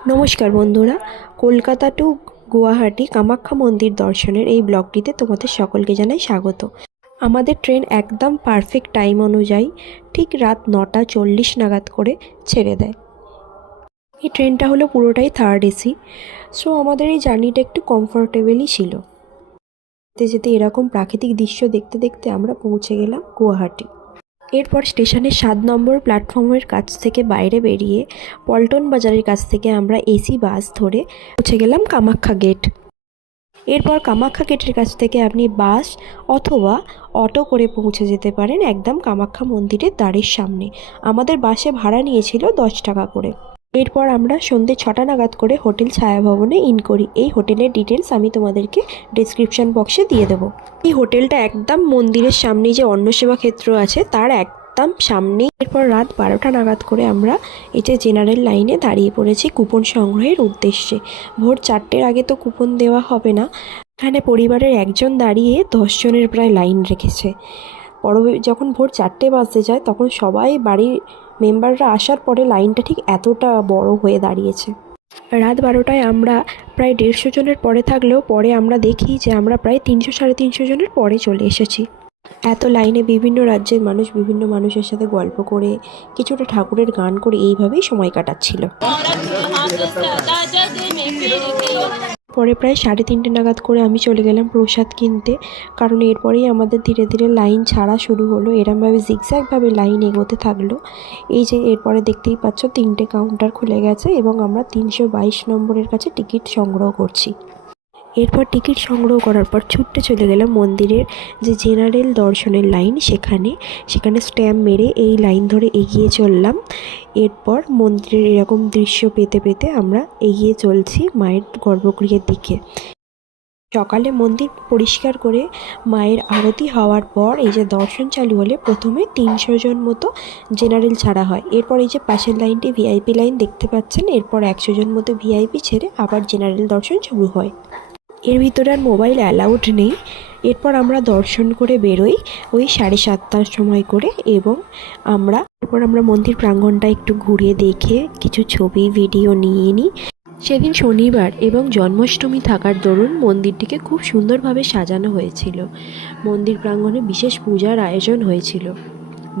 নমস্কার বন্ধুরা, কলকাতা টু গুয়াহাটি কামাখ্যা মন্দির দর্শনের এই ব্লগটিতে তোমাদের সকলকে জানাই স্বাগত। আমাদের ট্রেন একদম পারফেক্ট টাইম অনুযায়ী ঠিক রাত 9:40 নাগাদ করে ছেড়ে দেয়। এই ট্রেনটা হলো পুরোটাই থার্ড এসি, সো আমাদের এই জার্নিটা একটু কমফোর্টেবলই ছিল। যেতে যেতে এরকম প্রাকৃতিক দৃশ্য দেখতে দেখতে আমরা পৌঁছে গেলাম গুয়াহাটি। এরপর স্টেশনের 7 নম্বর প্ল্যাটফর্মের কাছ থেকে বাইরে বেরিয়ে পল্টন বাজারের কাছ থেকে আমরা এসি বাস ধরে পৌঁছে গেলাম কামাখ্যা গেট। এরপর কামাখ্যা গেটের কাছ থেকে আপনি বাস অথবা অটো করে পৌঁছে যেতে পারেন একদম কামাখ্যা মন্দিরের দ্বারের সামনে। আমাদের বাসে ভাড়া নিয়েছিল 10 টাকা করে। এরপর আমরা সন্ধ্যে 6টা নাগাদ করে হোটেল ছায়া ভবনে ইন করি। এই হোটেলের ডিটেলস আমি তোমাদেরকে ডেসক্রিপশন বক্সে দিয়ে দেবো। এই হোটেলটা একদম মন্দিরের সামনেই যে অন্নসেবা ক্ষেত্র আছে তার একদম সামনেই। এরপর রাত 12টা নাগাদ করে আমরা এই যে জেনারেল লাইনে দাঁড়িয়ে পড়েছি কুপন সংগ্রহের উদ্দেশ্যে। ভোর 4টের আগে তো কুপন দেওয়া হবে না। এখানে পরিবারের একজন দাঁড়িয়ে 10 জনের প্রায় লাইন রেখেছে। যখন ভোর 4টে বাজতে যায় তখন সবাই বাড়ির মেম্বাররা আসার পরে লাইনটা ঠিক এতটা বড় হয়ে দাঁড়িয়েছে। রাত 12টায় আমরা প্রায় 150 জনের পরে থাকলেও পরে আমরা দেখি যে আমরা প্রায় 300-350 জনের পরে চলে এসেছি। এত লাইনে বিভিন্ন রাজ্যের মানুষ বিভিন্ন মানুষের সাথে গল্প করে কিছুটা ঠাকুরের গান করে এইভাবেই সময় কাটাচ্ছিল। পরে প্রায় 3:30 নাগাদ করে আমি চলে গেলাম প্রসাদ কিনতে, কারণ এরপরেই আমাদের ধীরে ধীরে লাইন ছাড়া শুরু হলো। এরমভাবে জিগজ্যাগভাবে লাইন এগোতে থাকলো। এই যে এরপরে দেখতেই পাচ্ছ 3টে কাউন্টার খুলে গেছে এবং আমরা 322 নম্বরের কাছে টিকিট সংগ্রহ করছি। এরপর টিকিট সংগ্রহ করার পর ছুটতে চলে গেলাম মন্দিরের যে জেনারেল দর্শনের লাইন সেখানে স্ট্যাম্প মেরে এই লাইন ধরে এগিয়ে চললাম। এরপর মন্দিরের এরকম দৃশ্য পেতে পেতে আমরা এগিয়ে চলছি মায়ের গর্ভগৃহের দিকে। সকালে মন্দির পরিষ্কার করে মায়ের আরতি হওয়ার পর এই যে দর্শন চালু হলে প্রথমে 300 জন মতো জেনারেল ছাড়া হয়। এরপর এই যে পাশের লাইনটি ভিআইপি লাইন দেখতে পাচ্ছেন, এরপর 100 জন মতো ভিআইপি ছেড়ে আবার জেনারেল দর্শন শুরু হয়। এর ভিতরে আর মোবাইল অ্যালাউড নেই। এরপর আমরা দর্শন করে বেরোই ওই 7:30টার সময় করে এবং এরপর আমরা মন্দির প্রাঙ্গণটা একটু ঘুরে দেখে কিছু ছবি ভিডিও নিয়ে নিই। সেদিন শনিবার এবং জন্মাষ্টমী থাকার দরুন মন্দিরটিকে খুব সুন্দরভাবে সাজানো হয়েছিল। মন্দির প্রাঙ্গণে বিশেষ পূজার আয়োজন হয়েছিল।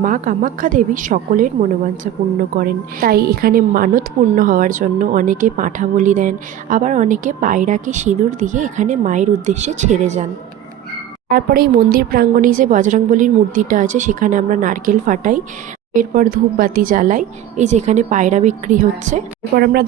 মা কামাখ্যা দেবী সকলের মনোবাঞ্ছা পূর্ণ করেন, তাই এখানে মানত পূর্ণ হওয়ার জন্য অনেকে পাঁঠা বলি দেন, আবার অনেকে পায়রাকে সিঁদুর দিয়ে এখানে মায়ের উদ্দেশ্যে ছেড়ে যান। তারপরে এই মন্দির প্রাঙ্গণে যে বজরংবলীর মূর্তিটা আছে সেখানে আমরা নারকেল ফাটাই, এরপর ধূপবাতি জ্বালাই। এই যেখানে পায়রা বিক্রি হচ্ছে। এরপর আমরা